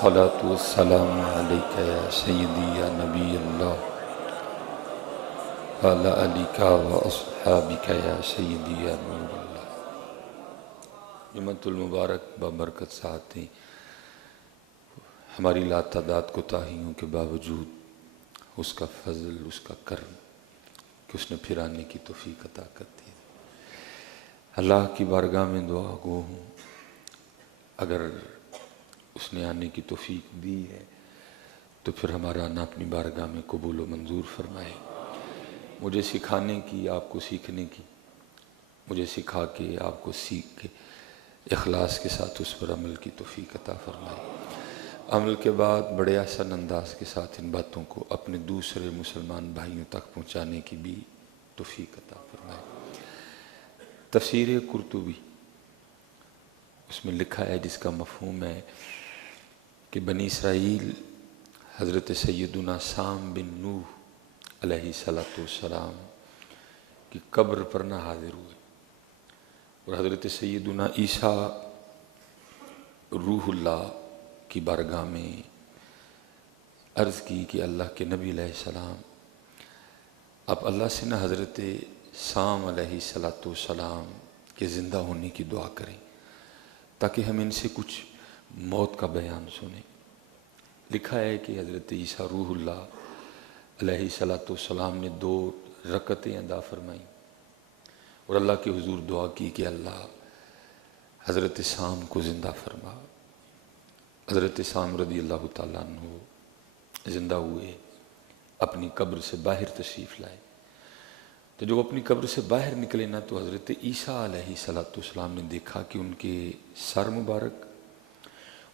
الصلاة والسلام عليك يا سيدي يا نبي الله وعلى آلك وأصحابك يا سيدي يا نور الله. جمعۃ المبارک بابرکت ساتھی، ہماری لا تعداد کوتاہیوں کے باوجود اس کا فضل، اس کا کرم کہ اس نے پھر آنے کی توفیق عطا کر دی. اللہ کی بارگاہ میں دعا گو ہوں، اگر اس نے آنے کی توفیق دی ہے تو پھر ہمارا آنا اپنی بارگاہ میں قبول و منظور فرمائے. مجھے سکھانے کی، آپ کو سیکھنے کی، مجھے سکھا کے آپ کو سیکھ کے اخلاص کے ساتھ اس پر عمل کی توفیق عطا فرمائے. عمل کے بعد بڑے احسن انداز کے ساتھ ان باتوں کو اپنے دوسرے مسلمان بھائیوں تک پہنچانے کی بھی توفیق عطا فرمائے. تفسیر قرطبی اس میں لکھا ہے، جس کا مفہوم ہے کہ بنی اسرائیل حضرت سیدنا سام بن نوح علیہ السلام کی قبر پر نہ حاضر ہوئے، اور حضرت سیدنا عیسیٰ روح اللہ کی بارگاہ میں عرض کی کہ اللہ کے نبی علیہ السلام، آپ اللہ سے نہ حضرت سام علیہ السلام کے زندہ ہونے کی دعا کریں تاکہ ہم ان سے کچھ موت کا بیان سنیں. لکھا ہے کہ حضرت عیسیٰ روح اللہ علیہ السلام نے 2 رکعتیں ادا فرمائیں اور اللہ کے حضور دعا کی کہ اللہ حضرت سام کو زندہ فرما. حضرت سام رضی اللہ تعالیٰ عنہ زندہ ہوئے، اپنی قبر سے باہر تشریف لائے. تو جب اپنی قبر سے باہر نکلے نا تو حضرت عیسیٰ علیہ السلام نے دیکھا کہ ان کے سر مبارک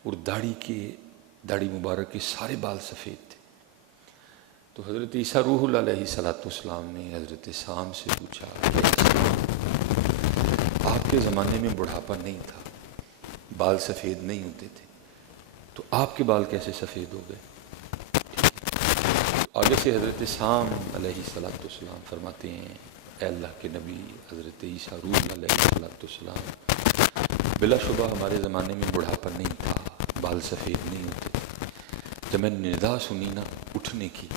اور داڑھی مبارک کے سارے بال سفید تھے. تو حضرت عیسیٰ روح اللہ علیہ السلام نے حضرت سام سے پوچھا، آپ کے زمانے میں بڑھاپا نہیں تھا، بال سفید نہیں ہوتے تھے، تو آپ کے بال کیسے سفید ہو گئے؟ آگے سے حضرت سام علیہ السلام فرماتے ہیں، اے اللہ کے نبی حضرت عیسیٰ روح اللہ علیہ السلام، بلا شبہ ہمارے زمانے میں بڑھاپا نہیں تھا، بال سفید نہیں ہوتے تھے. جب میں نے ندا سنی نا اٹھنے کی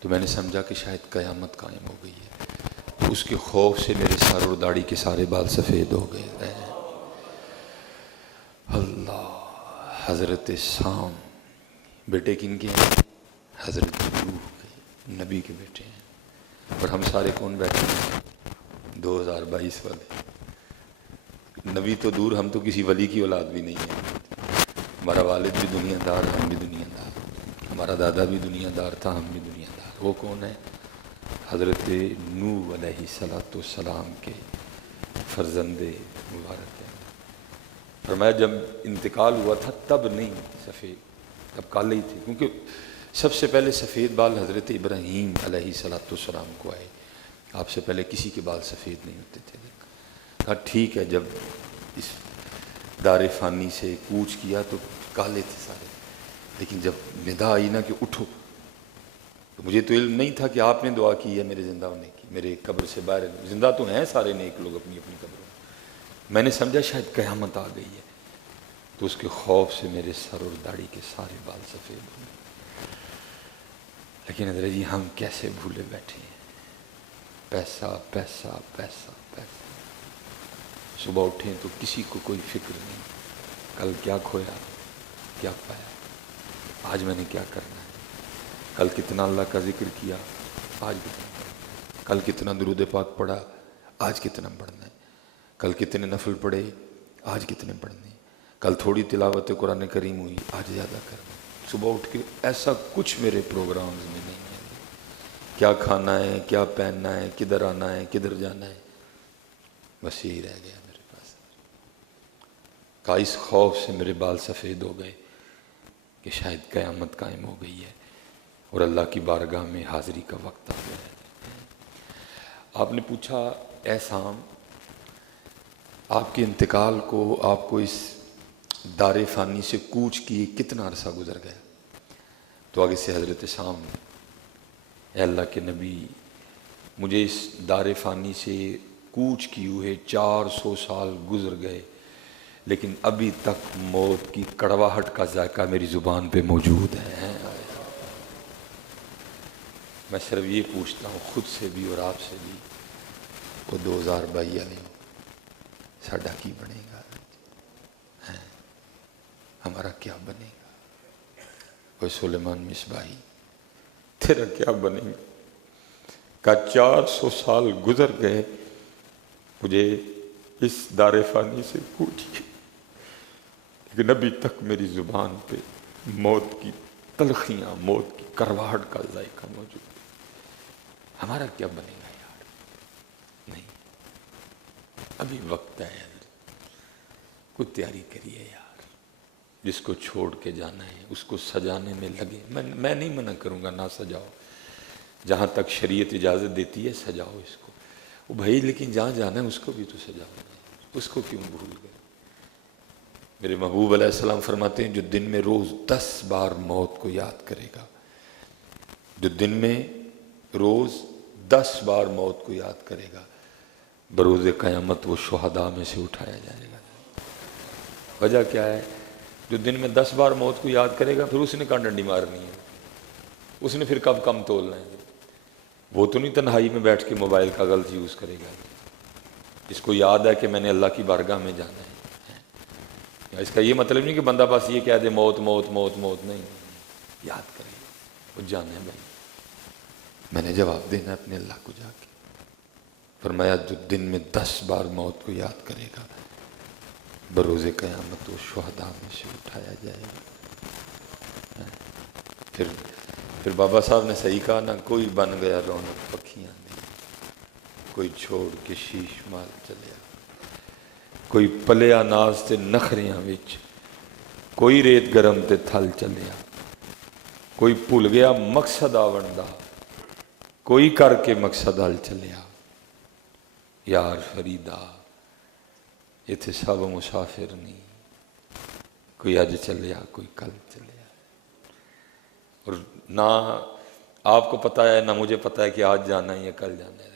تو میں نے سمجھا کہ شاید قیامت قائم ہو گئی ہے. تو اس کے خوف سے میرے سر اور داڑھی کے سارے بال سفید ہو گئے. اللہ. حضرت سام بیٹے کن کے ہیں؟ حضرت نوح کے، نبی کے بیٹے ہیں. اور ہم سارے کون بیٹھے ہیں؟ 2022 والے. نبی تو دور، ہم تو کسی ولی کی اولاد بھی نہیں ہیں. ہمارا والد بھی دنیا دار، ہم بھی دنیا دار. ہمارا دادا بھی دنیا دار تھا، ہم بھی دنیا دار. وہ کون ہے؟ حضرت نوح علیہ السلام کے فرزند مبارک ہیں. فرمایا جب انتقال ہوا تھا تب نہیں سفید، تب کالے ہی تھے، کیونکہ سب سے پہلے سفید بال حضرت ابراہیم علیہ السلام کو آئے. آپ سے پہلے کسی کے بال سفید نہیں ہوتے تھے. کہا ٹھیک ہے، جب اس دار فانی سے کوچ کیا تو کالے تھے سارے، لیکن جب ندا آئی نا کہ اٹھو، تو مجھے تو علم نہیں تھا کہ آپ نے دعا کی ہے میرے زندہ ہونے کی. میرے قبر سے باہر زندہ تو ہیں سارے نیک لوگ اپنی اپنی قبروں میں. میں نے سمجھا شاید قیامت آ گئی ہے، تو اس کے خوف سے میرے سر اور داڑھی کے سارے بال سفید ہو گئے. لیکن حضرت جی ہم کیسے بھولے بیٹھے ہیں، پیسہ پیسہ پیسہ پیسہ. صبح اٹھیں تو کسی کو کوئی فکر نہیں، کل کیا کھویا کیا پایا، آج میں نے کیا کرنا ہے، کل کتنا اللہ کا ذکر کیا، آج کتنا پڑھنا ہے، کل کتنا درود پاک پڑھا، آج کتنا پڑھنا ہے، کل کتنے نفل پڑھے، آج کتنے پڑھنے ہیں، کل تھوڑی تلاوت قرآن کریم ہوئی، آج زیادہ کرنا. صبح اٹھ کے ایسا کچھ میرے پروگرامز میں نہیں ہے. کیا کھانا ہے، کیا پہننا ہے، کدھر آنا ہے، کدھر جانا ہے، بس یہی رہ گیا میرے پاس. کا اس خوف سے میرے بال سفید ہو گئے کہ شاید قیامت قائم ہو گئی ہے اور اللہ کی بارگاہ میں حاضری کا وقت آ گیا ہے. آپ نے پوچھا، اے سام، آپ کے انتقال کو، آپ کو اس دار فانی سے کوچ کیے کتنا عرصہ گزر گیا؟ تو آگے سے حضرت سام نے، اے اللہ کے نبی، مجھے اس دار فانی سے کوچ کی ہوئے 400 سال گزر گئے، لیکن ابھی تک موت کی کڑواہٹ کا ذائقہ میری زبان پہ موجود ہے۔ میں صرف یہ پوچھتا ہوں خود سے بھی اور آپ سے بھی، وہ 2022 والے ساڈا کی بنے گا؟ ہمارا کیا بنے گا؟ وہ سلیمان مصباحی تیرا کیا بنے گا؟ کا 400 سال گزر گئے، مجھے اس دار فانی سے پوچھیے، لیکن ابھی تک میری زبان پہ موت کی تلخیاں، موت کی کرواہٹ کا ذائقہ موجود ہے۔ ہمارا کیا بنے گا یار؟ نہیں، ابھی وقت ہے، کوئی تیاری کریے یار۔ جس کو چھوڑ کے جانا ہے اس کو سجانے میں لگے۔ میں نہیں منع کروں گا، نہ سجاؤ، جہاں تک شریعت اجازت دیتی ہے سجاؤ اس کو، وہ بھائی، لیکن جہاں جانا ہے اس کو بھی تو سجاؤ، اس کو کیوں بھول گئے؟ میرے محبوب علیہ السلام فرماتے ہیں جو دن میں روز 10 بار موت کو یاد کرے گا، جو دن میں روز 10 بار موت کو یاد کرے گا، بروز قیامت وہ شہداء میں سے اٹھایا جائے گا۔ وجہ کیا ہے؟ جو دن میں 10 بار موت کو یاد کرے گا، پھر اس نے کہاں ڈنڈی مارنی ہے؟ اس نے پھر کب کم تولنا ہے؟ وہ تو نہیں تنہائی میں بیٹھ کے موبائل کا غلط یوز کرے گا، اس کو یاد ہے کہ میں نے اللہ کی بارگاہ میں جانا ہے۔ اس کا یہ مطلب نہیں کہ بندہ بس یہ کہہ دے موت موت موت موت، نہیں، یاد کرے، وہ جانا ہے بھائی، میں نے جواب دینا اپنے اللہ کو جا کے۔ فرمایا جو دن میں 10 بار موت کو یاد کرے گا، بروز قیامت وہ شہداء میں سے اٹھایا جائے گا۔ پھر بابا صاحب نے صحیح کہا نا، کوئی بن گیا رونق پکھیاں دی، کوئی چھوڑ کے شیش مال چلیا، کوئی پلیا ناز تے نخریاں وچ، کوئی ریت گرم تے تھل چلیا، کوئی بھول گیا مقصد آون دا، کوئی کر کے مقصد حل چلیا۔ یار فریدا اتھے سب مسافر نہیں، کوئی اج چلیا کوئی کل چلیا، اور نہ آپ کو پتہ ہے نہ مجھے پتہ ہے کہ آج جانا ہے یا کل جانا ہے۔